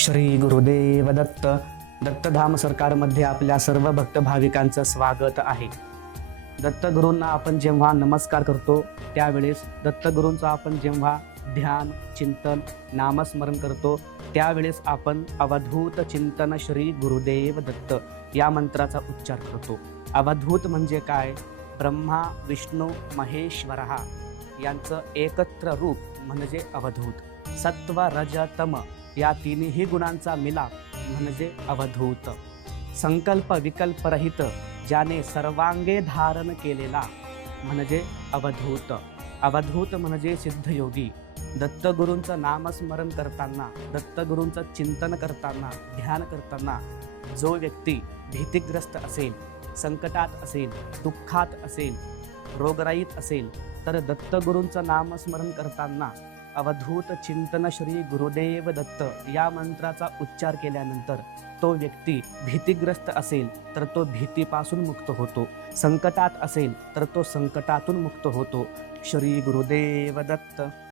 श्री गुरुदेव दत्त दत्तधाम सरकारमध्ये आपल्या सर्व भक्त भाविकांचं स्वागत आहे. दत्तगुरूंना आपण जेव्हा नमस्कार करतो त्यावेळेस दत्तगुरूंचं आपण जेव्हा ध्यान चिंतन नामस्मरण करतो त्यावेळेस आपण अवधूत चिंतन श्री गुरुदेव दत्त या मंत्राचा उच्चार करतो. अवधूत म्हणजे काय? ब्रह्मा विष्णू महेश्वर यांचं एकत्र रूप म्हणजे अवधूत. सत्व रज तम या तिन्ही गुणांचा मिलाप म्हणजे अवधूत. संकल्प विकल्प रहित ज्याने सर्वांगे धारण केलेला म्हणजे अवधूत. अवधूत म्हणजे सिद्धयोगी. दत्तगुरूंचं नामस्मरण करताना दत्तगुरूंचं चिंतन करताना ध्यान करताना जो व्यक्ती भीतिग्रस्त असेल संकटात असेल दुःखात असेल रोगराईत असेल तर दत्तगुरूंचं नामस्मरण करताना अवधूत चिंतन श्री गुरुदेव दत्त या मंत्राचा उच्चार केल्यानंतर तो व्यक्ती भीतीग्रस्त असेल तर तो भीतीपासून मुक्त होतो. संकटात असेल तर तो संकटातून मुक्त होतो. श्री गुरुदेव दत्त.